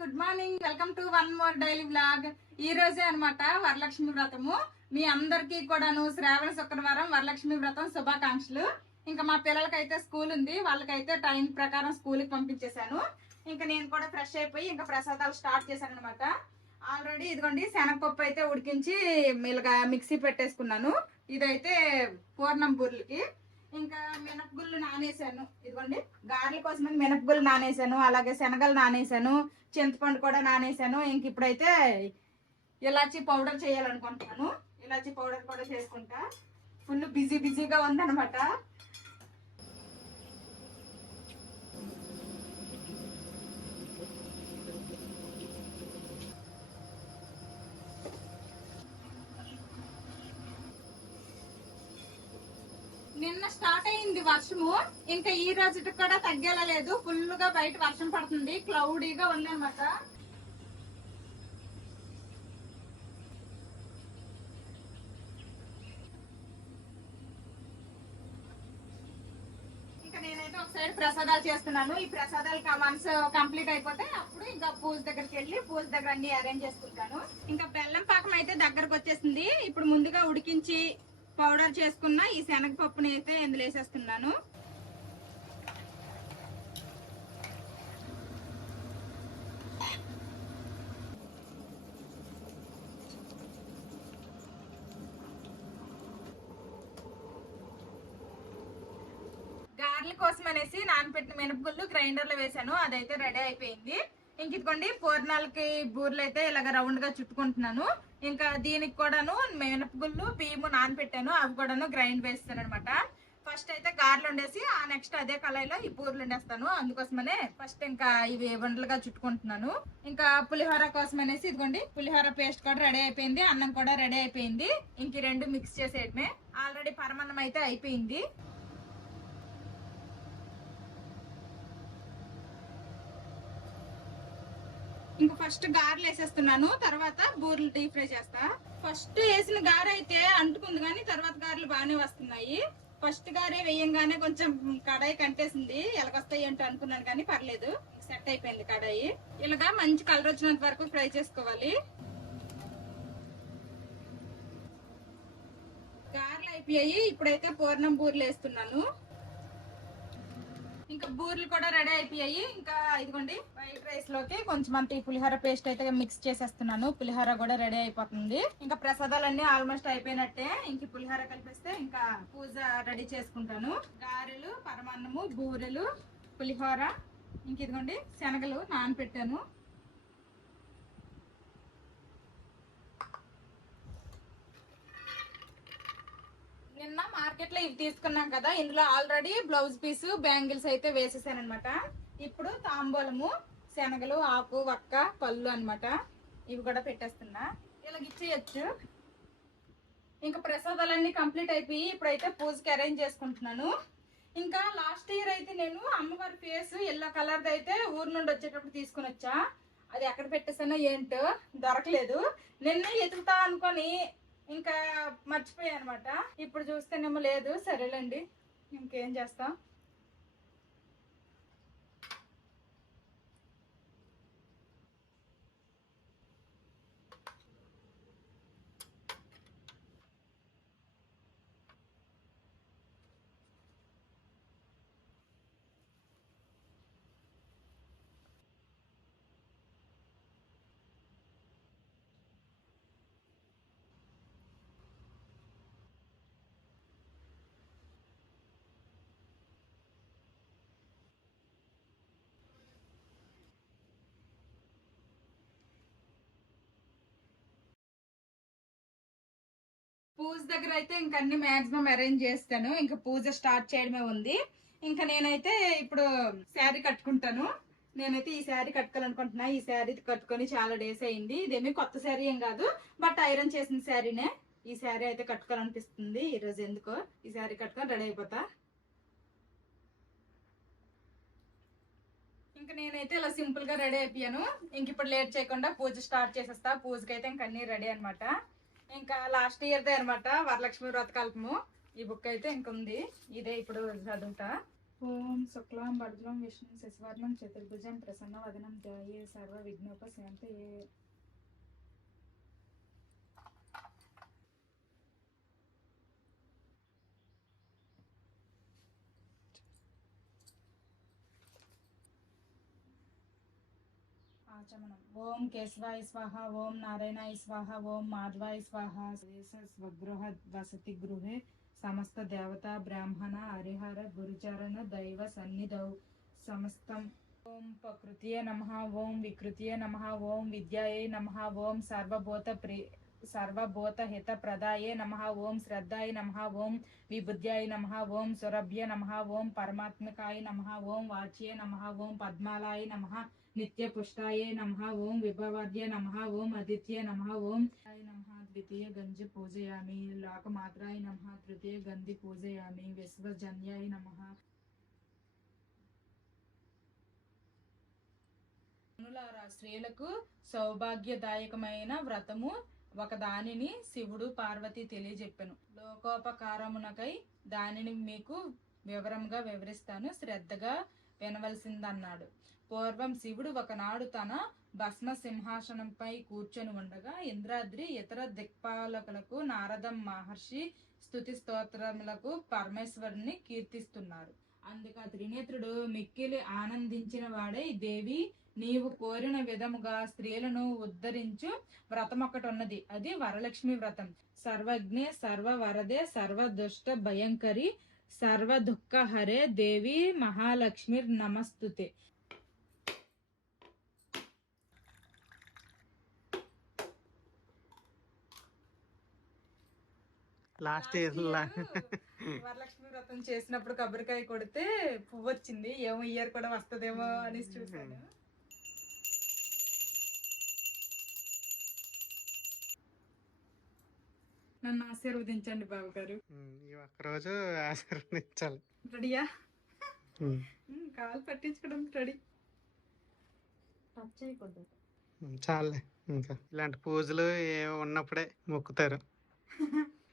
Good morning. Welcome to one more daily vlog. ఈ రోజే అనమాట వరలక్ష్మి వ్రతము. మీ అందరికి కూడాను శ్రావణ శుక్రవారం వరలక్ష్మి వ్రతం శుభాకాంక్షలు. ఇంకా మా పిల్లలకైతే స్కూల్ ఉంది, వాళ్ళకైతే టైం ప్రకారం స్కూల్ కి పంపించేశాను. ఇంకా నేను కూడా ఫ్రెష్ అయిపోయి ఇంకా ప్రసాదాలు స్టార్ట్ చేశాను అనమాట. ఆల్రెడీ ఇదిగోండి శనగపప్పు అయితే ఉడికించి మీలుగా మిక్సీ పెట్టేసుకున్నాను. ఇదైతే పూర్ణం బూర్లకి. ఇంకా మినపగుళ్ళు నానేసాను. ఇదిగోండి గారెల కోసం మినపగుళ్ళు నానేసాను, అలాగే శనగలు నానేసాను, చింతపండు కూడా నానేసాను. ఇంక ఇప్పుడైతే ఇలాచీ పౌడర్ చేయాలనుకుంటున్నాను. ఇలాచీ పౌడర్ కూడా చేసుకుంటా. ఫుల్ బిజీగా ఉందన్నమాట. నిన్న స్టార్ట్ అయింది వర్షము, ఇంకా ఈ రోజుకి కూడా తగ్గేలా లేదు. ఫుల్ గా బయట వర్షం పడుతుంది, క్లౌడీగా ఉంది అనమాట. ఇంకా నేనైతే ఒక సైడ్ ప్రసాదాలు చేస్తున్నాను. ఈ ప్రసాదాలు మనసు కంప్లీట్ అయిపోతే అప్పుడు ఇంకా పూజ దగ్గరికి వెళ్ళి పూజ దగ్గర అన్ని అరేంజ్ చేసుకుంటాను. ఇంకా బెల్లం పాకం అయితే దగ్గరకు వచ్చేసింది. ఇప్పుడు ముందుగా ఉడికించి పౌడర్ చేసుకున్న ఈ శనగపప్పుని అయితే ఇందులో వేసేస్తున్నాను. గారెల కోసం అనేసి నానబెట్టిన మినపగుళ్ళు గ్రైండర్ లో వేసాను, అదైతే రెడీ అయిపోయింది. ఇంక ఇదిగోండి పూర్ణాలకి బూర్లు అయితే ఇలాగ రౌండ్ గా చుట్టుకుంటున్నాను. ఇంకా దీనికి కూడాను మినపగుళ్ళు బియ్యము నానబెట్టాను, అవి కూడాను గ్రైండ్ వేస్తాను అనమాట. ఫస్ట్ అయితే గారెలు ఉండేసి ఆ నెక్స్ట్ అదే కళాయిలో ఈ బూర్లు ఉండేస్తాను. అందుకోసమనే ఫస్ట్ ఇంకా ఇవి వంటలుగా చుట్టుకుంటున్నాను. ఇంకా పులిహోర కోసం అనేసి ఇదిగోండి పులిహోర పేస్ట్ కూడా రెడీ అయిపోయింది, అన్నం కూడా రెడీ అయిపోయింది. ఇంక రెండు మిక్స్ చేసేయడమే. ఆల్రెడీ పరమన్నం అయితే అయిపోయింది. ఇంకా ఫస్ట్ గారెలు వేసేస్తున్నాను, తర్వాత బూరెలు డీప్ ఫ్రై చేస్తా. ఫస్ట్ వేసిన గారె అయితే అంటుకుంది, కానీ తర్వాత గారెలు బాగానే వస్తున్నాయి. ఫస్ట్ గారే వేయంగానే కొంచెం కడాయి కంటేసింది, ఎలాగొస్తాయి అంటే అనుకున్నాను, కానీ పర్లేదు సెట్ అయిపోయింది కడాయి. ఇలాగా మంచి కలర్ వచ్చినంత వరకు ఫ్రై చేసుకోవాలి. గారెలు అయిపోయాయి. ఇప్పుడైతే పూర్ణం బూరెలు వేస్తున్నాను. ఇంకా బూర్లు కూడా రెడీ అయిపోయాయి. ఇంకా ఇదిగోండి వైట్ రైస్ లోకి కొంచెం అంత ఈ పులిహోర పేస్ట్ అయితే మిక్స్ చేసేస్తున్నాను. పులిహోర కూడా రెడీ అయిపోతుంది. ఇంకా ప్రసాదాలన్నీ ఆల్మోస్ట్ అయిపోయినట్టే. ఇంక పులిహోర కలిపిస్తే ఇంకా పూజ రెడీ చేసుకుంటాను. గారెలు, పరమాన్నము, బూరెలు, పులిహోర, ఇంక ఇదిగోండి శనగలు నానపెట్టాను. నిన్న మార్కెట్ లో ఇవి తీసుకున్నాం కదా, ఇందులో ఆల్రెడీ బ్లౌజ్ పీస్ బ్యాంగిల్స్ అయితే వేసేసాను అనమాట. ఇప్పుడు తాంబూలము, శనగలు, ఆకు, వక్క, పళ్ళు అనమాట, ఇవి కూడా పెట్టేస్తున్నా. ఇలాగ ఇచ్చేయచ్చు. ఇంకా ప్రసాదాలన్నీ కంప్లీట్ అయిపోయి ఇప్పుడైతే పూజకి అరేంజ్ చేసుకుంటున్నాను. ఇంకా లాస్ట్ ఇయర్ అయితే నేను అమ్మవారి ఫేస్ ఎల్లో కలర్ అయితే ఊరు నుండి వచ్చేటప్పుడు తీసుకుని వచ్చా. అది ఎక్కడ పెట్టేసానో ఏంటో దొరకలేదు. నిన్న ఎతుకుతా అనుకొని ఇంకా మర్చిపోయా అనమాట. ఇప్పుడు చూస్తేనేమో లేదు. సరేలేండి, ఇంకేం చేస్తాం. పూజ దగ్గర అయితే ఇంక అన్ని మాక్సిమం అరేంజ్ చేస్తాను. ఇంకా పూజ స్టార్ట్ చేయడమే ఉంది. ఇంకా నేనైతే ఇప్పుడు శారీ కట్టుకుంటాను. నేనైతే ఈ శారీ కట్టుకోవాలనుకుంటున్నా. ఈ శారీ కట్టుకొని చాలా డేస్ అయింది. ఇదేమీ కొత్త శారీ ఏం కాదు, బట్ ఐరన్ చేసిన శారీనే. ఈ శారీ అయితే కట్టుకోవాలనిపిస్తుంది ఈ రోజు. ఎందుకో ఈ శారీ కట్టుకొని రెడీ అయిపోతా. ఇంకా నేనైతే ఇలా సింపుల్ గా రెడీ అయిపోయాను. ఇంక ఇప్పుడు లేట్ చేయకుండా పూజ స్టార్ట్ చేసేస్తా. పూజకి అయితే ఇంక అన్ని రెడీ అనమాట. ఇంకా లాస్ట్ ఇయర్దే అనమాట వరలక్ష్మి వ్రత కల్పము. ఈ బుక్ అయితే ఇంక ఉంది, ఇదే ఇప్పుడు చదువుతా. ఓం శుక్లాం భద్రం విష్ణు శశివర్ణం చతుర్భుజం ప్రసన్న వదనం ధ్యాయే సర్వ విఘ్నోపశాంతయే. ఆచమనం. ఓం కేశవాయ స్వాహ, ఓం నారాయణాయ స్వాహ, ఓం మాధవాయ స్వాహ. స్వగృహ వసతి గృహే సమస్త దేవతా బ్రాహ్మణ హరిహర గురుచరణ దైవ సన్నిధౌ సమస్తం. ఓం ప్రకృతియే నమః, ఓం వికృతియే నమః, ఓం విద్యాయే నమః, ఓం సర్వభూత హిత ప్రదాయే నమః, ఓం శ్రద్ధాయ నమః, ఓం విబుద్ధ్యాయ నమః, ఓం సురభ్య నమః, ఓం పరమాత్మకాయ నమః, ఓం వాచ్యే నమః, ఓం పద్మాలాయ నమః, నిత్య పుష్టాయ నమః, ఓం విభవాద్య నమః, ఓం ఆదిత్య నమః, ఓం నమః. ద్వితీయ గంజి పూజయామి. లోకమాత్రాయ నమః. తృతీయ గంధి పూజయామి. విశ్వజన్యాయ నమః. స్త్రీలకు సౌభాగ్యదాయకమైన వ్రతము ఒక దానిని శివుడు పార్వతి తెలియజెప్పెను. లోకోపకారమునకై దానిని మీకు వివరంగా వివరిస్తాను, శ్రద్ధగా వినవలసిందన్నాడు. పూర్వం శివుడు ఒకనాడు తన భస్మ సింహాసనంపై కూర్చొని ఉండగా ఇంద్రాద్రి ఇతర దిక్పాలకులకు నారద మహర్షి స్తుతి స్తోత్రములకు పరమేశ్వరుని కీర్తిస్తున్నారు. అందుకు ఆ త్రినేత్రుడు మిక్కిలి ఆనందించిన వాడై, దేవి నీవు కోరిన విధముగా స్త్రీలను ఉద్ధరించు వ్రతం ఒకటి ఉన్నది. అది వరలక్ష్మి వ్రతం. సర్వజ్ఞే సర్వవరదే సర్వదుష్ట భయంకరి సర్వ దుఃఖ హరే దేవి మహాలక్ష్మి నమస్తుతే. లాస్ట్ ఇయర్ వరలక్ష్మి వ్రతం చేసినప్పుడు కొబ్బరికాయ కొడితే పువ్వు వచ్చింది. ఏమో ఇయర్ కూడా వస్తుందేమో అని చూసాను. నన్ను ఆశీర్వదించండి బాబు గారు. ఈ ఒక్కరోజు ఆశీర్వదించాలి. రెడీయా? కాలు పట్టించుకోవడం రెడీ. టచ్ చేయకూడదు. చాలే, ఇంకా ఇలాంటి పూజలు ఉన్నప్పుడే మొక్కుతారు.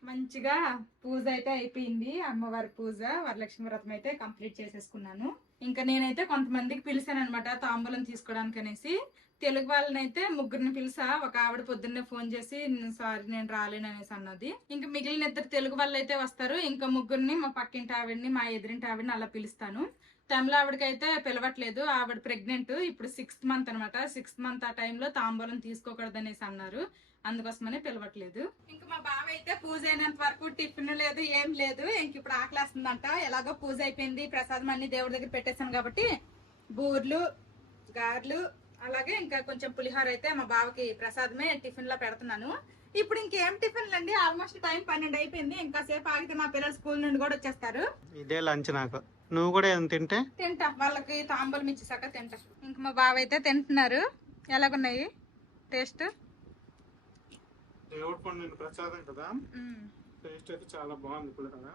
మంచిగా పూజ అయితే అయిపోయింది. అమ్మవారి పూజ వరలక్ష్మి వ్రతం అయితే కంప్లీట్ చేసేసుకున్నాను. ఇంకా నేనైతే కొంతమందికి పిలిచాను అనమాట తాంబూలం తీసుకోవడానికి అనేసి. తెలుగు వాళ్ళని అయితే ముగ్గురిని పిలిచా. ఒక ఆవిడ పొద్దున్నే ఫోన్ చేసి సారీ నేను రాలేను అనేసి అన్నది. ఇంకా మిగిలిన ఇద్దరు తెలుగు వాళ్ళు అయితే వస్తారు. ఇంకా ముగ్గురిని మా పక్కింటి ఆవిడని మా ఎదురింటి ఆవిడని అలా పిలుస్తాను. తమిళ ఆవిడకి అయితే పిలవట్లేదు, ఆవిడ ప్రెగ్నెంట్. ఇప్పుడు 6th మంత్ అనమాట. 6th మంత్ ఆ టైంలో తాంబూలం తీసుకోకూడదు అనేసి అన్నారు. అందుకోసమనే పిలవట్లేదు. ఇంకా మా బావ అయితే పూజ అయినంత వరకు టిఫిన్ లేదు, ఏం లేదు. ఇంక ఇప్పుడు ఆకలేస్తుందంట. ఎలాగో పూజ అయిపోయింది, ప్రసాదం అన్ని దేవుడి దగ్గర పెట్టేశాను కాబట్టి బూర్లు గారెలు అలాగే ఇంకా కొంచెం పులిహోర అయితే మా బావకి ప్రసాదమే టిఫిన్ లో పెడుతున్నాను. ఇప్పుడు ఇంకేం టిఫిన్లు అండి, ఆల్మోస్ట్ టైం 12 అయిపోయింది. ఇంకాసేపు ఆగితే మా పిల్లలు స్కూల్ నుండి కూడా వచ్చేస్తారు. ఇదే లంచ్ నాకు. నువ్వు కూడా ఏం తింటా, వాళ్ళకి తాంబూలం ఇచ్చేసాక తింటా. ఇంకా మా బావ అయితే తింటున్నారు. ఎలాగున్నాయి టేస్ట్? దేవుడు పండు ప్రసాదం కదా, టేస్ట్ అయితే చాలా బాగుంది పులిహోర.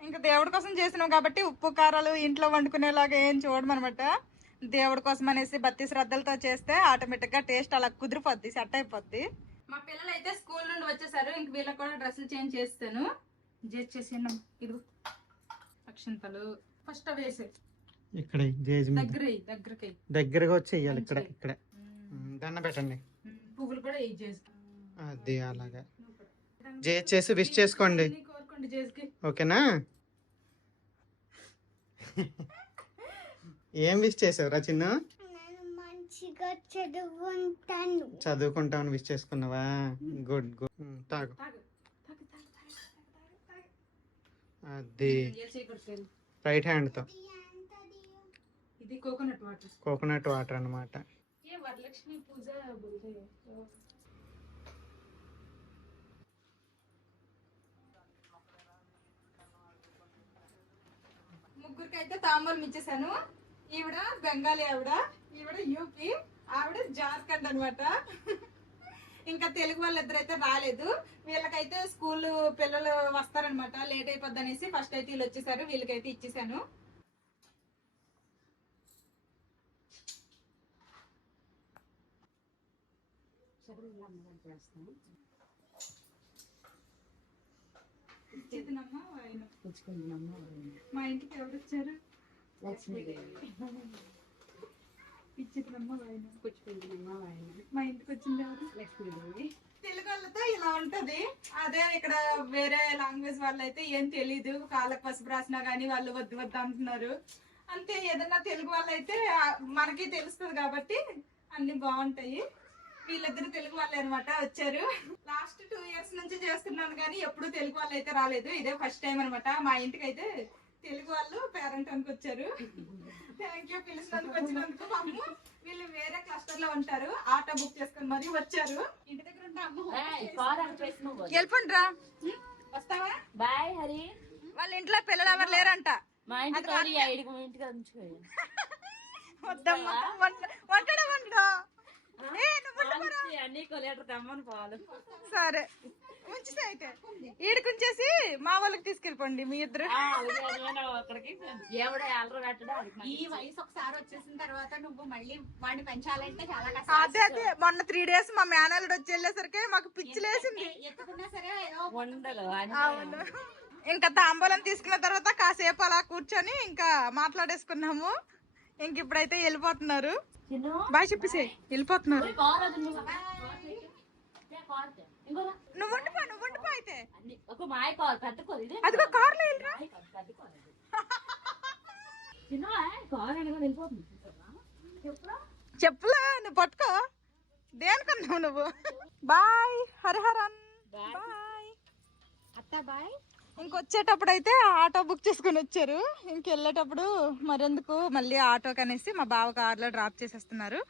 ఇంకా దేవుడి కోసం చేసినాం కాబట్టి ఉప్పు కారాలు ఇంట్లో వండుకునేలాగా ఏం చూడమనమాట. దేవుడి కోసం అనేసి భక్తి శ్రద్ధలతో చేస్తే ఆటోమేటిక్ గా టేస్ట్ అలా కుదిరిపోద్ది, సెట్ అయిపోద్ది. మా పిల్లలు అయితే స్కూల్ నుండి వచ్చేసారు. ఇంక వీళ్ళకి కూడా డ్రెస్సులు చేంజ్ చేస్తాను. చేసేసాను. ఇది అక్షంతలు ఫస్ట్ వేసే ఇక్కడ దగ్గరగా వచ్చి వెయ్యాలి. ఇక్కడ దండ పెట్టండి. పువ్వులు కూడా వేయి చేసి అది అలాగా చేసి విష్ చేసుకోండి. కోరుకోండి చేసి. ఓకేనా? ఏం విష్ చేసావురా చిన్న? చదువుకుంటామని విష్ చేసుకున్నావా? Good good. తాగు. అది రైట్ హ్యాండ్ తో. ఇది కోకోనట్ వాటర్. కోకోనట్ వాటర్ అన్నమాట. వరలక్ష్మి పూజ ముగ్గురికి అయితే తాంబూలం ఇచ్చేసాను. ఈవిడ బెంగాలీ ఆవిడ, ఈవిడ యూపీ, ఆవిడ జార్ఖండ్ అనమాట. ఇంకా తెలుగు వాళ్ళు ఇద్దరైతే రాలేదు. వీళ్ళకైతే స్కూల్ పిల్లలు వస్తారనమాట, లేట్ అయిపోద్ది అనేసి ఫస్ట్ అయితే వీళ్ళు వచ్చేసారు. వీళ్ళకైతే ఇచ్చేసాను. ఇచ్చేదినమ్మ వాయిన. పుచ్చుకుంటున్నాము. మా ఇంటికి ఎవరు వచ్చారు? లక్ష్మీదేవి. ఇచ్చేదినమ్మ వాయిన. పుచ్చుకుంటున్నామా ఆయన. మా ఇంటికి వచ్చింది ఎవరు? లక్ష్మీదేవి. తెలుగు వాళ్ళతో ఇలా ఉంటది. అదే ఇక్కడ వేరే లాంగ్వేజ్ వాళ్ళు అయితే ఏం తెలీదు, కాళ్ళకి పసుపు రాసినా గానీ వాళ్ళు వద్దు వద్దు అంటున్నారు. అంతే ఏదన్నా తెలుగు వాళ్ళు అయితే మనకి తెలుస్తుంది కాబట్టి అన్ని బాగుంటాయి. వీళ్ళిద్దరు తెలుగు వాళ్ళే అనమాట వచ్చారు. లాస్ట్ 2 years నుంచి చేస్తున్నాను కానీ ఎప్పుడు తెలుగు వాళ్ళు అయితే రాలేదు. ఇదే ఫస్ట్ టైం అనమాట. మా ఇంటికి అయితే తెలుగు వాళ్ళు పేరెంట్ అనుకు వచ్చారు. థ్యాంక్ యూ పిలిచినందుకు వచ్చినందుకు. అమ్మ వీళ్ళు వేరే క్లస్టర్ లో ఉంటారు, ఆటో బుక్ చేసుకుని మరి వచ్చారు. ఇంటి దగ్గర ఉంటే అమ్మ వెళ్ళిపోండి రా. వస్తావా? బాయ్ హరి. వాళ్ళ ఇంట్లో పిల్లలు ఎవరు లేరంట. మా ఇంటికి ఇంటికి ఉంచుకోవాలి. వద్దమ్మా వంటడా వంటడా. అన్ని కొలేటర్ తెమ్మని పోవాలి. సరే ఉంచేసి అయితే ఈడుకుంచేసి మా వాళ్ళకి తీసుకెళ్ళిపోండి మీ ఇద్దరు. అక్కడికి ఎవడో ఎల్లరు పెట్టడా. ఈ వయసు ఒకసారి వచ్చేసిన తర్వాత నువ్వు మళ్ళీ వాడిని పెంచాలంటే చాలా కష్టం. అదే అదే మొన్న 3 days మా మేనల్లుడు వచ్చి వెళ్ళేసరికి మాకు పిచ్చిలేసింది. ఎత్తుకున్నా సరే ఏదో ఉండదు. అవును. ఇంకా తాంబూలం తీసుకున్న తర్వాత కాసేపు అలా కూర్చొని ఇంకా మాట్లాడేసుకున్నాము. ఇంక ఇప్పుడైతే వెళ్ళిపోతున్నారు. బాయ్ చెప్పేసి వెళ్ళిపోతున్నారు. నువ్వు ఉండిపో అయితే. ఒక మాయ కార్ పెద్ద కార్ ఇది. అదిగో కార్లో వెళ్ళరా. పెద్ద కార్ చిన్న కార్ అనగా వెళ్ళిపోతుంది. చెప్పులా నువ్వు పట్టుకో. దేనికన్నావు నువ్వు? బాయ్ హరిహరన్. బాయ్ అత్త బాయ్. ఇంకొచ్చేటప్పుడు అయితే ఆటో బుక్ చేసుకుని వచ్చారు. ఇంకెళ్ళేటప్పుడు మరెందుకు మళ్ళీ ఆటోకి అనేసి మా బావ కార్లో డ్రాప్ చేసేస్తున్నారు.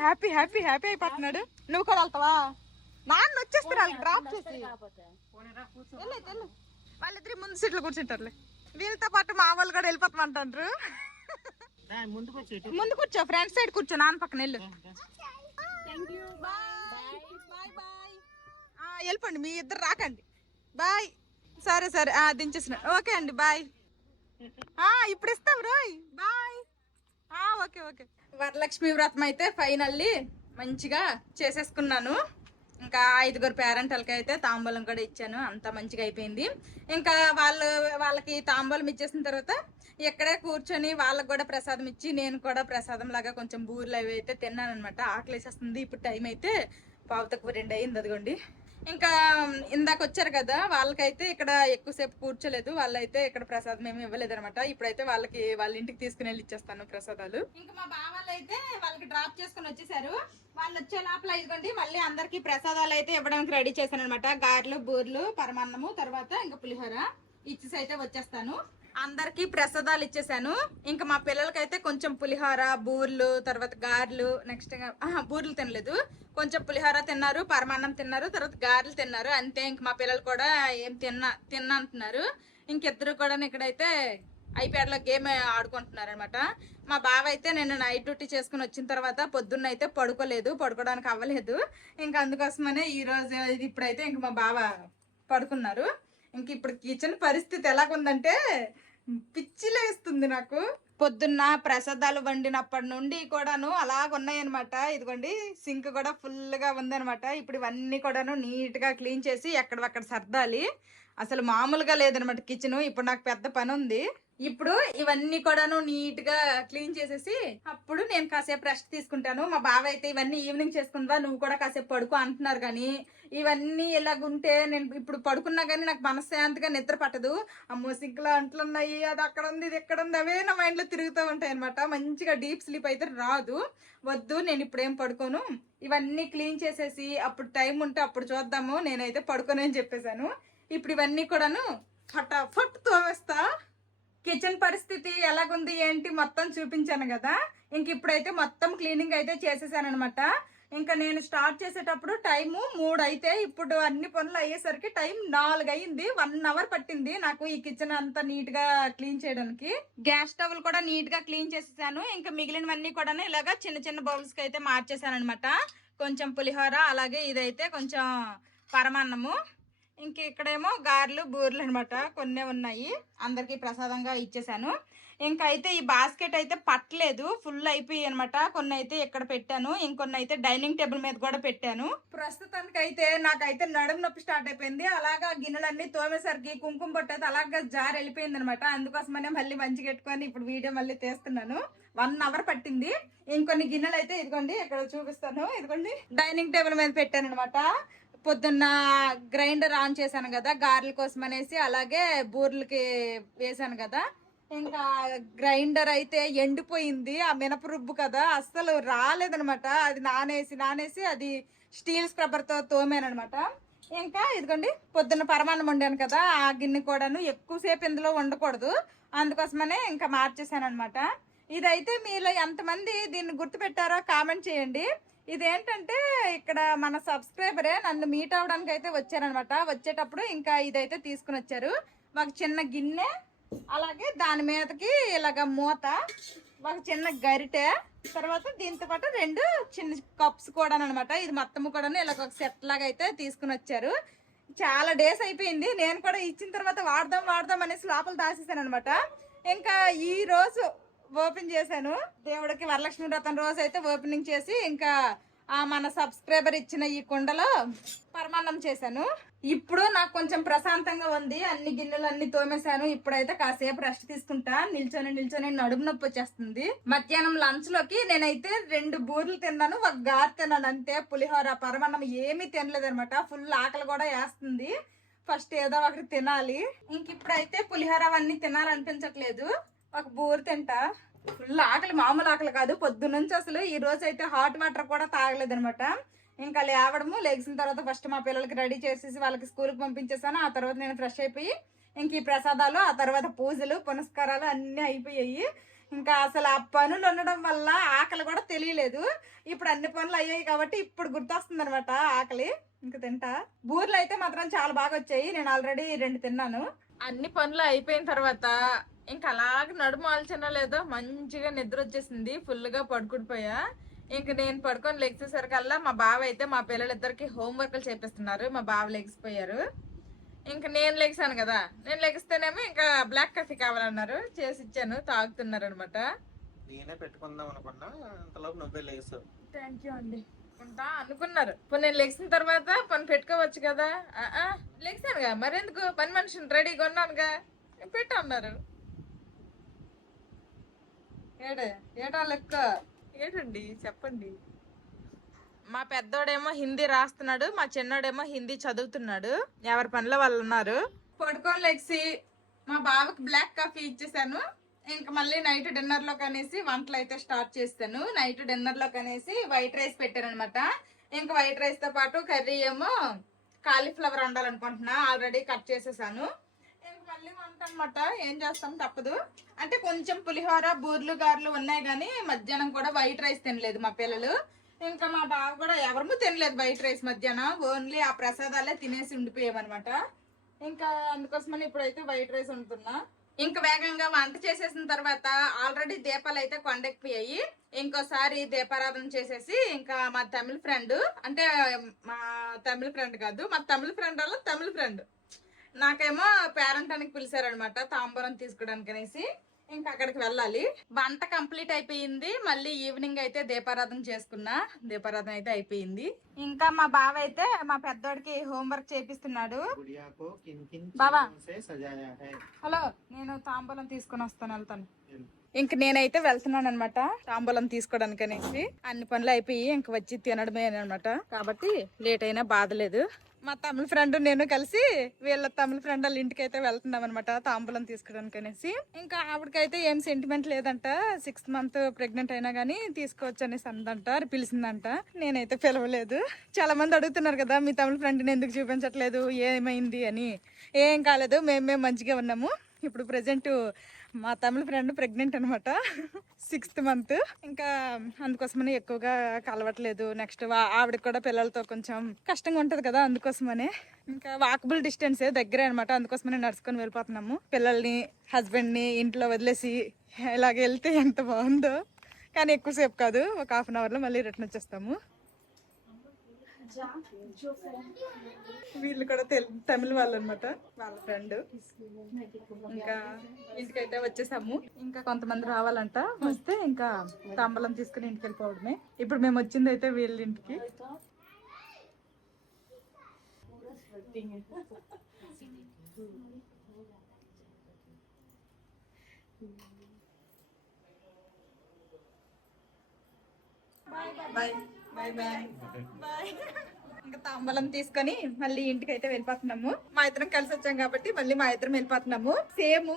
హ్యాపీ హ్యాపీ హ్యాపీ అయిపోతున్నాడు. నువ్వు కూడా వెళ్తావా? నాన్న వచ్చేస్తారు వాళ్ళు డ్రాప్ చేసి. వాళ్ళిద్దరు ముందు సీట్లు కూర్చుంటారులే. వీళ్ళతో పాటు మా వాళ్ళు కూడా వెళ్ళిపోతామంటారు. ముందు కూర్చో, ఫ్రంట్ సైడ్ కూర్చో, నాన్న పక్కన వెళ్ళు. వెళ్ళిపోండి, మీ ఇద్దరు రాకండి. బాయ్. సరే సరే దించేసిన. ఓకే అండి బాయ్. ఇప్పుడు ఇస్తాం రోయ్. బాయ్. Okay okay. వరలక్ష్మి వ్రతం అయితే ఫైనల్లీ మంచిగా చేసేసుకున్నాను. ఇంకా 5 పేరెంట్లకి అయితే తాంబూలం కూడా ఇచ్చాను. అంతా మంచిగా అయిపోయింది. ఇంకా వాళ్ళకి తాంబూలం ఇచ్చేసిన తర్వాత ఇక్కడే కూర్చొని వాళ్ళకి కూడా ప్రసాదం ఇచ్చి నేను కూడా ప్రసాదం లాగా కొంచెం బూరెలు అవి అయితే తిన్నాను అనమాట. ఆకలేసేస్తుంది. ఇప్పుడు టైం అయితే 1:15 అయింది. అదిగోండి. ఇంకా ఇందాక వచ్చారు కదా వాళ్ళకైతే ఇక్కడ ఎక్కువసేపు కూర్చోలేదు. వాళ్ళైతే ఇక్కడ ప్రసాదం ఏమి ఇవ్వలేదు అనమాట. ఇప్పుడైతే వాళ్ళ ఇంటికి తీసుకుని వెళ్ళి ఇచ్చేస్తాను ప్రసాదాలు. ఇంకా మా బావాళ్ళు అయితే వాళ్ళకి డ్రాప్ చేసుకుని వచ్చేసారు. వాళ్ళు వచ్చే లోపల ఇదిగోండి మళ్ళీ అందరికి ప్రసాదాలు అయితే ఇవ్వడానికి రెడీ చేశాను అనమాట. గారెలు, బూర్లు, పరమాన్నము, తర్వాత ఇంకా పులిహోర ఇచ్చేసి అయితే వచ్చేస్తాను. అందరికి ప్రసాదాలు ఇచ్చేసాను. ఇంకా మా పిల్లలకైతే కొంచెం పులిహోర, బూర్లు, తర్వాత గారెలు, నెక్స్ట్ బూర్లు తినలేదు, కొంచెం పులిహోర తిన్నారు, పరమాన్నం తిన్నారు, తర్వాత గారెలు తిన్నారు. అంతే. ఇంక మా పిల్లలు కూడా ఏం తిన్నా అంటున్నారు. ఇంకిద్దరు కూడా ఇక్కడైతే ఐప్యాడ్లో గేమ్ ఆడుకుంటున్నారు అనమాట. మా బావ అయితే నేను నైట్ డ్యూటీ చేసుకుని వచ్చిన తర్వాత పొద్దున్న అయితే పడుకోవడానికి అవ్వలేదు. ఇంకా అందుకోసమనే ఈరోజు ఇప్పుడైతే ఇంక మా బావ పడుకున్నారు. ఇంక ఇప్పుడు కిచెన్ పరిస్థితి ఎలాగుందంటే పిచ్చిలేస్తుంది నాకు. పొద్దున్న ప్రసాదాలు వండినప్పటి నుండి కూడాను అలాగున్నాయన్నమాట. ఇదిగోండి సింక్ కూడా ఫుల్గా ఉందనమాట. ఇప్పుడు ఇవన్నీ కూడాను నీట్గా క్లీన్ చేసి ఎక్కడక్కడ సర్దాలి. అసలు మామూలుగా లేదనమాట కిచెన్. ఇప్పుడు నాకు పెద్ద పని ఉంది. ఇప్పుడు ఇవన్నీ కూడాను నీట్ గా క్లీన్ చేసేసి అప్పుడు నేను కాసేపు రెస్ట్ తీసుకుంటాను. మా బావ అయితే ఇవన్నీ ఈవినింగ్ చేసుకుందా, నువ్వు కూడా కాసేపు పడుకో అంటున్నారు. కానీ ఇవన్నీ ఇలాగుంటే నేను ఇప్పుడు పడుకున్నా కానీ నాకు మనశ్శాంతిగా నిద్ర పట్టదు. అమ్మో సింక్లో అంట్లున్నాయి, అది అక్కడ ఉంది, ఇది ఎక్కడ ఉంది, అవే నా మైండ్లో తిరుగుతూ ఉంటాయి అనమాట. మంచిగా డీప్ స్లీప్ అయితే రాదు. వద్దు, నేను ఇప్పుడు ఏం పడుకోను. ఇవన్నీ క్లీన్ చేసేసి అప్పుడు టైం ఉంటే అప్పుడు చూద్దాము, నేనైతే పడుకోనని చెప్పేశాను. ఇప్పుడు ఇవన్నీ కూడాను ఫటాఫట్ తోవేస్తా. కిచెన్ పరిస్థితి ఎలాగుంది ఏంటి మొత్తం చూపించాను కదా. ఇంక ఇప్పుడైతే మొత్తం క్లీనింగ్ అయితే చేసేసాను అనమాట. ఇంకా నేను స్టార్ట్ చేసేటప్పుడు టైము 3 అయితే ఇప్పుడు అన్ని పనులు అయ్యేసరికి టైం 4 అయింది. 1 hour పట్టింది నాకు ఈ కిచెన్ అంతా నీట్ గా క్లీన్ చేయడానికి. గ్యాస్ స్టవ్ కూడా నీట్ గా క్లీన్ చేసేసాను. ఇంకా మిగిలినవన్నీ కూడా ఇలాగా చిన్న చిన్న బౌల్స్ కి అయితే మార్చేసాను అనమాట. కొంచెం పులిహోర, అలాగే ఇదైతే కొంచెం పరమాన్నము, ఇంక ఇక్కడేమో గారెలు, బూరెలు అనమాట. కొన్నే ఉన్నాయి, అందరికి ప్రసాదంగా ఇచ్చేసాను. ఇంకా అయితే ఈ బాస్కెట్ అయితే పట్టలేదు, ఫుల్ అయిపోయాయి అనమాట. కొన్ని అయితే ఇక్కడ పెట్టాను, ఇంకొన్ని అయితే డైనింగ్ టేబుల్ మీద కూడా పెట్టాను. ప్రస్తుతానికి అయితే నాకైతే నడుము నొప్పి స్టార్ట్ అయిపోయింది. అలాగా గిన్నెలన్నీ తోమేసరికి కుంకుమ పొట్టు అయితే అలాగా జారి వెళ్ళిపోయింది అనమాట. అందుకోసమనే మళ్ళీ మంచిగా పెట్టుకొని ఇప్పుడు వీడియో మళ్ళీ తీస్తున్నాను. 1 అవర్ పట్టింది. ఇంకొన్ని గిన్నెలు అయితే ఇదిగోండి ఇక్కడ చూపిస్తాను. ఇదిగోండి డైనింగ్ టేబుల్ మీద పెట్టాను అనమాట. పొద్దున్న గ్రైండర్ ఆన్ చేశాను కదా గారెల కోసం అనేసి, అలాగే బూర్లకి వేసాను కదా. ఇంకా గ్రైండర్ అయితే ఎండిపోయింది. ఆ మినప రుబ్బు కదా అస్సలు రాలేదనమాట. అది నానేసి అది స్టీల్ స్క్రబ్బర్తో తోమానమాట. ఇంకా ఇదిగోండి పొద్దున్న పరమాన్నం వండాను కదా, ఆ గిన్నె కూడాను ఎక్కువసేపు ఇందులో వండకూడదు, అందుకోసమనే ఇంకా మార్చేసాను అనమాట. ఇదైతే మీలో ఎంతమంది దీన్ని గుర్తుపెట్టారో కామెంట్ చేయండి. ఇదేంటంటే ఇక్కడ మన సబ్స్క్రైబరే నన్ను మీట్ అవడానికి అయితే వచ్చారనమాట. వచ్చేటప్పుడు ఇంకా ఇదైతే తీసుకుని వచ్చారు. ఒక చిన్న గిన్నె, అలాగే దాని మీదకి ఇలాగ మూత, ఒక చిన్న గరిటె, తర్వాత దీంతో పాటు 2 చిన్న కప్స్ కూడా అనమాట. ఇది మొత్తము కూడా ఇలాగ ఒక సెట్ లాగా అయితే తీసుకుని వచ్చారు. చాలా డేస్ అయిపోయింది. నేను కూడా ఇచ్చిన తర్వాత వాడదాం అనేసి లోపల దాచేసాను అనమాట. ఇంకా ఈ రోజు ఓపెన్ చేశాను. దేవుడికి వరలక్ష్మి వ్రతం రోజు అయితే ఓపెనింగ్ చేసి ఇంకా మన సబ్స్క్రైబర్ ఇచ్చిన ఈ కుండలో పరమాన్నం చేశాను. ఇప్పుడు నాకు కొంచెం ప్రశాంతంగా ఉంది. అన్ని గిన్నెలు అన్ని తోమేశాను. ఇప్పుడైతే కాసేపు రెస్ట్ తీసుకుంటా. నిల్చొని నడుము నొప్పి వచ్చేస్తుంది. మధ్యాహ్నం లంచ్ లోకి నేనైతే 2 బూరెలు తిన్నాను, 1 గారె తిన్నాను అంతే. పులిహోర పరమాన్నం ఏమీ తినలేదు అనమాట. ఫుల్ ఆకలి కూడా వేస్తుంది. ఫస్ట్ ఏదో ఒకటి తినాలి. ఇంక ఇప్పుడైతే పులిహోర అవన్నీ తినాలనిపించట్లేదు. 1 బూరె తింటా. ఫుల్ ఆకలి, మామూలు ఆకలి కాదు. పొద్దున్నుంచి అసలు ఈ రోజు అయితే హాట్ వాటర్ కూడా తాగలేదు అనమాట. ఇంకా లేవడము, లేచిన తర్వాత ఫస్ట్ మా పిల్లలకి రెడీ చేసేసి వాళ్ళకి స్కూల్కి పంపించేసాను. ఆ తర్వాత నేను ఫ్రెష్ అయిపోయి ఇంక ఈ ప్రసాదాలు, ఆ తర్వాత పూజలు పునస్కారాలు అన్నీ అయిపోయాయి. ఇంకా అసలు ఆ పనులు ఉండడం వల్ల ఆకలి కూడా తెలియలేదు. ఇప్పుడు అన్ని పనులు అయ్యాయి కాబట్టి ఇప్పుడు గుర్తొస్తుంది అనమాట ఆకలి. ఇంకా తింటా. బూరెలు అయితే మాత్రం చాలా బాగా వచ్చాయి. నేను ఆల్రెడీ 2 తిన్నాను. అన్ని పనులు అయిపోయిన తర్వాత ఇంకా అలాగే నడుము ఆల్చన లేదో మంచిగా నిద్ర వచ్చేసింది. ఫుల్గా పడుకుడిపోయా. ఇంక నేను పడుకొని లెగ్సేసరికల్లా మా బావ అయితే మా పిల్లలిద్దరికి హోంవర్క్లు చేపిస్తున్నారు. మా బావ లెగిసిపోయారు. ఇంక నేను లెగిసాను కదా, నేను లెగిస్తేనేమో ఇంకా బ్లాక్ కాఫీ కావాలన్నారు, చేసి ఇచ్చాను. తాగుతున్నారు అనమాట. నేనే పెట్టుకుందాం అనుకున్నా, అంతలోపు నువ్వే లేసావు. థ్యాంక్ యూ అండి. అనుకున్నారు ఇప్పుడు నేను లెగిసిన తర్వాత పని పెట్టుకోవచ్చు కదా. లెగిసానుగా, మరెందుకు పని మనిషిని రెడీ కొన్నానుగా, పెట్టు అన్నారు. ఏటా లెక్క ఏంటండి చెప్పండి. మా పెద్దోడేమో హిందీ రాస్తున్నాడు, మా చిన్నోడేమో హిందీ చదువుతున్నాడు. ఎవరి పనిలో వాళ్ళు ఉన్నారు. పడుకొని లెగ్సి మా బావకి బ్లాక్ కాఫీ ఇచ్చేసాను. ఇంకా మళ్ళీ నైట్ డిన్నర్ లో కనేసి వంటలు అయితే స్టార్ట్ చేస్తాను. నైట్ డిన్నర్ లో కనేసి వైట్ రైస్ పెట్టాను అనమాట. ఇంకా వైట్ రైస్ తో పాటు కర్రీ ఏమో కాలీఫ్లవర్ వండాలనుకుంటున్నా, ఆల్రెడీ కట్ చేసేసాను. ఇంక మళ్ళీ వంట అనమాట, ఏం చేస్తాం తప్పదు. అంటే కొంచెం పులిహోర బూర్లు గారెలు ఉన్నాయి కానీ మధ్యాహ్నం కూడా వైట్ రైస్ తినలేదు మా పిల్లలు. ఇంకా మా బావ కూడా ఎవరము తినలేదు వైట్ రైస్ మధ్యాహ్నం. ఓన్లీ ఆ ప్రసాదాలే తినేసి ఉండిపోయామన్నమాట. ఇంకా అందుకోసమని ఇప్పుడైతే వైట్ రైస్ వండుతున్నా. ఇంకా వేగంగా వంట చేసేసిన తర్వాత ఆల్రెడీ దీపాలు అయితే కొండెక్కిపోయాయి. ఇంకోసారి దీపారాధన చేసేసి ఇంకా మా తమిళ ఫ్రెండ్, అంటే మా తమిళ ఫ్రెండ్ కాదు, మా తమిళ ఫ్రెండ్ వల్ల తమిళ ఫ్రెండ్ నాకేమో పేరెంటానికి పిలిచారనమాట తాంబూలం తీసుకోవడానికి అనేసి. ఇంకా అక్కడికి వెళ్ళాలి. వంట కంప్లీట్ అయిపోయింది. మళ్ళీ ఈవినింగ్ అయితే దీపారాధన చేసుకున్నా. దీపారాధన అయితే అయిపోయింది. ఇంకా మా బావ అయితే మా పెద్దోడికి హోంవర్క్ చేపిస్తున్నాడు. బావా హలో, నేను తాంబూలం తీసుకొని వస్తాను, వెళ్తాను. ఇంక నేనైతే వెళ్తున్నాను అనమాట తాంబూలం తీసుకోవడానికి అనేసి. అన్ని పనులు అయిపోయి ఇంక వచ్చి తినడమే అనమాట. కాబట్టి లేట్ అయినా బాధలేదు. మా తమిళ ఫ్రెండ్ నేను కలిసి వీళ్ళ తమిళ ఫ్రెండ్ వాళ్ళ ఇంటికి అయితే వెళ్తున్నాం అనమాట తాంబూలం తీసుకోవడానికి అనేసి. ఇంకా ఆవిడకైతే ఏం సెంటిమెంట్ లేదంట. 6th month ప్రెగ్నెంట్ అయినా గానీ తీసుకోవచ్చు అనేసి అందంట, పిలిచిందంట. నేనైతే పిలవలేదు. చాలా మంది అడుగుతున్నారు కదా మీ తమిళ ఫ్రెండ్ని ఎందుకు చూపించట్లేదు, ఏమైంది అని. ఏం కాలేదు, మేము మంచిగా ఉన్నాము. ఇప్పుడు ప్రెసెంట్ మా తమిళ ఫ్రెండ్ ప్రెగ్నెంట్ అనమాట, 6th month. ఇంకా అందుకోసమని ఎక్కువగా కలవట్లేదు. నెక్స్ట్ ఆవిడకి కూడా పిల్లలతో కొంచెం కష్టంగా ఉంటది కదా, అందుకోసమనే. ఇంకా వాకబుల్ డిస్టెన్సే, దగ్గరే అనమాట. అందుకోసమనే నడుచుకొని వెళ్ళిపోతున్నాము. పిల్లల్ని హస్బెండ్ని ఇంట్లో వదిలేసి ఇలాగ వెళ్తే ఎంత బాగుందో. కానీ ఎక్కువసేపు కాదు, ఒక 1/2 hourలో మళ్ళీ రిటర్న్ వచ్చేస్తాము. వీళ్ళు కూడా తమిళ వాళ్ళు అనమాట, వాళ్ళ ఫ్రెండ్. ఇంకా ఇంటికైతే వచ్చేసాము. ఇంకా కొంతమంది రావాలంట, వస్తే ఇంకా తాంబలం తీసుకుని ఇంటికి వెళ్ళిపోవడమే. ఇప్పుడు మేము వచ్చింది అయితే వీళ్ళ ఇంటికి. Bye bye bye bye. ఇంకా తాంబలం తీసుకొని మళ్ళీ ఇంటికి అయితే వెళ్ళిపోతున్నాము. మా ఇద్దరం కలిసి వచ్చాం కాబట్టి మళ్ళీ మా ఇద్దరం వెళ్ళిపోతున్నాము. సేమ్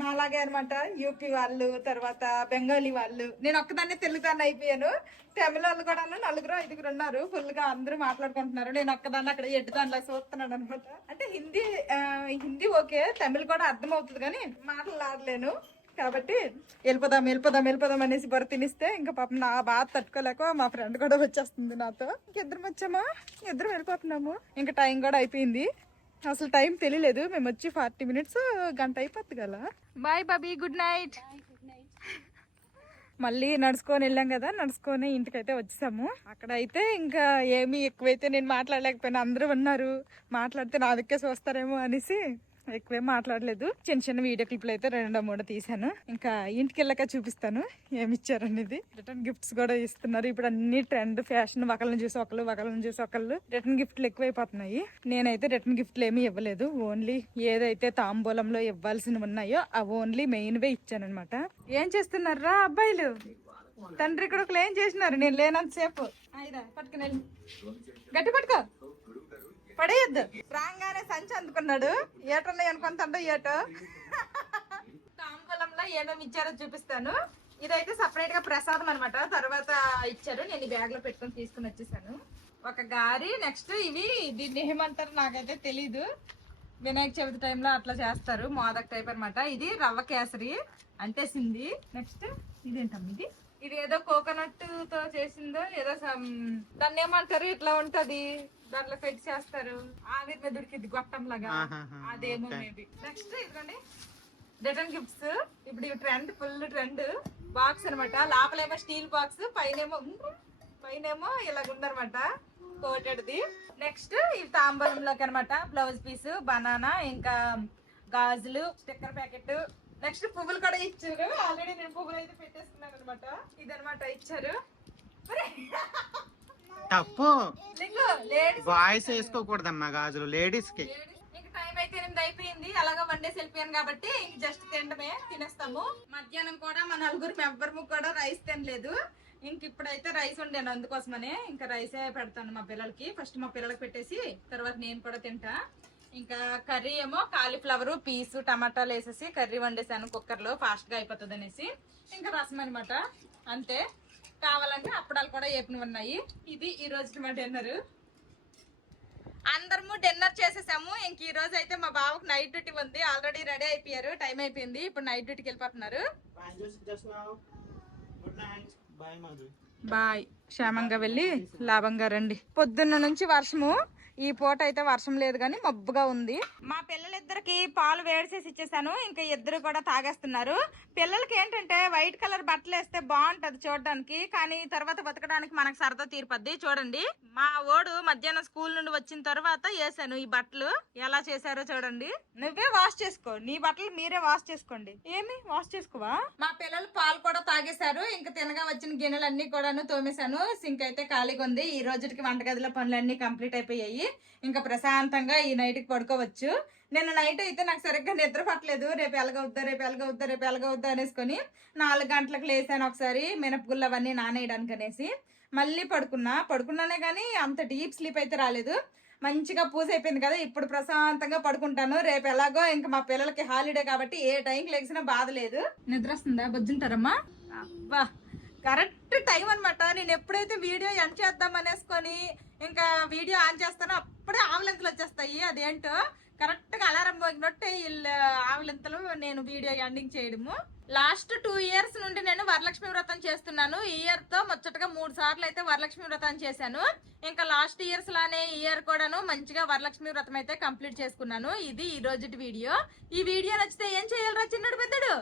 మాలాగే అనమాట. యూపీ వాళ్ళు, తర్వాత బెంగాలీ వాళ్ళు. నేను ఒక్కదాన్నే తెలుగుదాన్ని అయిపోయాను. తమిళ వాళ్ళు కూడా 4-5 ఉన్నారు. ఫుల్ గా అందరూ మాట్లాడుకుంటున్నారు. నేను ఒక్కదాన్ని అక్కడ ఎడ్డుదానిలా చూస్తున్నాను అనమాట. అంటే హిందీ ఓకే, తమిళ్ కూడా అర్థం అవుతుంది కానీ మాట్లాడలేను. కాబట్టి వెళ్ళిపోదాం అనేసి బొర తినిస్తే ఇంకా పాపం నా బాధ తట్టుకోలేక మా ఫ్రెండ్ కూడా వచ్చేస్తుంది నాతో. ఇంకిద్దరం వచ్చామా, ఇద్దరం వెళ్ళిపోతున్నాము. ఇంకా టైం కూడా అయిపోయింది. అసలు టైం తెలియలేదు. మేము వచ్చి 40 minutes, గంట అయిపోద్ది కదా. Bye Bobby, good night. మళ్ళీ నడుచుకొని వెళ్ళాం కదా, నడుచుకొని ఇంటికైతే వచ్చేసాము. అక్కడ అయితే ఇంకా ఏమీ ఎక్కువైతే నేను మాట్లాడలేకపోయినా, అందరూ ఉన్నారు. మాట్లాడితే నా దిక్కే చూస్తారేమో అనేసి ఎక్కువేం మాట్లాడలేదు. చిన్న వీడియో క్లిప్లు అయితే 2-3 తీసాను. ఇంకా ఇంటికి వెళ్ళాక చూపిస్తాను ఏమి ఇచ్చారనేది. రిటర్న్ గిఫ్ట్స్ కూడా ఇస్తున్నారు. ఇప్పుడు అన్ని ట్రెండ్, ఫ్యాషన్. ఒకళ్ళని చూసి ఒకళ్ళు రిటర్న్ గిఫ్ట్లు ఎక్కువైపోతున్నాయి. నేనైతే రిటర్న్ గిఫ్ట్లు ఏమీ ఇవ్వలేదు. ఓన్లీ ఏదైతే తాంబూలంలో ఇవ్వాల్సినవి ఉన్నాయో ఆ ఓన్లీ మెయిన్వే ఇచ్చాను అనమాట. ఏం చేస్తున్నారా అబ్బాయిలు? తండ్రి కొడుకులు ఏం చేసినారు నేను లేనంతసేపు? పట్టుకుని వెళ్ళి గట్టి పట్టుకో, పడేయద్దు. రాగానే సంచి అందుకున్నాడు. ఏటున్నాయి అనుకుంటాడో ఏటో. తాంబూలంలో ఏమేమి ఇచ్చారో చూపిస్తాను. ఇదైతే సపరేట్ గా ప్రసాదం అనమాట. తర్వాత ఇచ్చారు, నేను బ్యాగ్ లో పెట్టుకొని తీసుకుని వచ్చేసాను. ఒక గారి, నెక్స్ట్ ఇవి దీన్ని ఏమంటారు నాకైతే తెలీదు. వినాయక చవితి టైంలో అట్లా చేస్తారు, మోదక్ టైప్ అనమాట. ఇది రవ్వ కేసరి అంటేసింది. నెక్స్ట్ ఇదేంటమ్మ, ఇది ఏదో కోకోనట్ తో చేసిందో ఏదో దాన్ని ఏమంటారు, ఇట్లా ఉంటది, దాంట్లో పెట్టి చేస్తారు. ఆవిరి మీద ఉడికిద్ది గొట్టం లాగా, అదేమో మేబీ. నెక్స్ట్ ఇదిగోండి రిటర్న్ గిఫ్ట్స్. ఇప్పుడు ఇవి ఫుల్ ట్రెండ్ బాక్స్ అనమాట. లోపలేమో స్టీల్ బాక్స్, పైనేమో ఇలాగ ఉందనమాట కోటెడ్ది. నెక్స్ట్ ఇవి తాంబూలంలోకి అనమాట. బ్లౌజ్ పీస్, బనానా, ఇంకా గాజులు, స్టిక్కర్ ప్యాకెట్. నెక్స్ట్ పువ్వులు కూడా ఇచ్చారు. ఆల్రెడీ నేను పువ్వులు అయితే పెట్టేసుకున్నాను అనమాట. ఇదనమాట ఇచ్చారు. తప్పు, బాయ్స్ వేసుకోకూడదమ్మా గాజులు, లేడీస్ కి. ఇంకా టైం అయితే 8 అయిపోయింది. అలాగా వండేసి వెళ్ళిపోయాను కాబట్టి జస్ట్ తినేస్తాము. మధ్యాహ్నం కూడా మా నలుగురు ఎవ్వరు కూడా రైస్ తినలేదు. ఇంక ఇప్పుడైతే రైస్ వండాను, అందుకోసమనే ఇంకా రైసే పెడతాను మా పిల్లలకి. ఫస్ట్ మా పిల్లలకి పెట్టేసి తర్వాత నేను కూడా తింటా. ఇంకా కర్రీ ఏమో కాలీఫ్లవర్, పీసు, టమాటాలు వేసేసి కర్రీ వండేసాను కుక్కర్ లో, ఫాస్ట్ గా అయిపోతుంది అనేసి. ఇంకా రసం అనమాట, అంతే. కావాలంటే అప్పడాలు కూడా ఏపినవి ఉన్నాయి. ఇది ఈ రోజు మా డిన్నర్. అందరము డిన్నర్ చేసేసాము. ఇంక ఈ రోజు అయితే మా బావకు నైట్ డ్యూటీ ఉంది. ఆల్రెడీ రెడీ అయిపోయారు, టైం అయిపోయింది. ఇప్పుడు నైట్ డ్యూటీకి వెళ్ళిపోతున్నారు. బాయ్. క్షేమంగా వెళ్ళి లాభంగా రండి. పొద్దున్న నుంచి వర్షము, ఈ పూట అయితే వర్షం లేదు కానీ మబ్బుగా ఉంది. మా పిల్లలిద్దరికి పాలు వేడి చేసి ఇచ్చేసాను. ఇంకా ఇద్దరు కూడా తాగేస్తున్నారు. పిల్లలకి ఏంటంటే వైట్ కలర్ బట్టలు వేస్తే బాగుంటది చూడడానికి, కానీ తర్వాత బతకడానికి మనకు సరదా తీరిపద్ది. చూడండి, మా ఓడు మధ్యాహ్నం స్కూల్ నుండి వచ్చిన తర్వాత వేసాను ఈ బట్టలు. ఎలా చేశారో చూడండి. నువ్వే వాష్ చేసుకో, నీ బట్టలు మీరే వాష్ చేసుకోండి. ఏమి వాష్ చేసుకోవా? మా పిల్లలు పాలు కూడా తాగేశారు. ఇంకా తినగా వచ్చిన గిన్నెలన్నీ కూడాను తోమేశాను. సింక్ అయితే ఖాళీగా ఉంది. ఈ రోజుకి వంటగదిలో పనులన్నీ కంప్లీట్ అయిపోయాయి. ఇంకా ప్రశాంతంగా ఈ నైట్ కి పడుకోవచ్చు. నిన్న నైట్ అయితే నాకు సరిగ్గా నిద్ర పట్టలేదు. రేపు ఎలాగవుద్దా అనేసుకొని 4 గంటలకు లేసాను. ఒకసారి మినపగుళ్ళు అవన్నీ నానేయడానికి అనేసి మళ్ళీ పడుకున్నానే కానీ అంత డీప్ స్లీప్ అయితే రాలేదు. మంచిగా పూజ అయిపోయింది కదా, ఇప్పుడు ప్రశాంతంగా పడుకుంటాను. రేపు ఎలాగో ఇంకా మా పిల్లలకి హాలిడే కాబట్టి ఏ టైంకి లేచినా బాధ లేదు. నిద్ర వస్తుందా? బొజ్జుంటారమ్మా? అబ్బా, కరెక్ట్ టైం అనమాట. నేను ఎప్పుడైతే వీడియో ఎండ్ చేద్దాం అనేసుకొని ఇంకా వీడియో ఆన్ చేస్తానో అప్పుడే ఆవులింతలు వచ్చేస్తాయి. అదేంటో కరెక్ట్ గా అలారం పోగినట్టే ఆవులింతలు నేను వీడియో ఎండింగ్ చేయడము. లాస్ట్ 2 years నుండి నేను వరలక్ష్మి వ్రతం చేస్తున్నాను. ఈ ఇయర్ తో ముచ్చటగా 3 సార్లు అయితే వరలక్ష్మి వ్రతం చేశాను. ఇంకా లాస్ట్ ఇయర్స్ లానే ఈ ఇయర్ కూడాను మంచిగా వరలక్ష్మి వ్రతం అయితే కంప్లీట్ చేసుకున్నాను. ఇది ఈ రోజు వీడియో. ఈ వీడియో నచ్చితే ఏం చేయాలరా చిన్నడు పెద్దడు?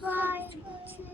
కాయకొచ్చి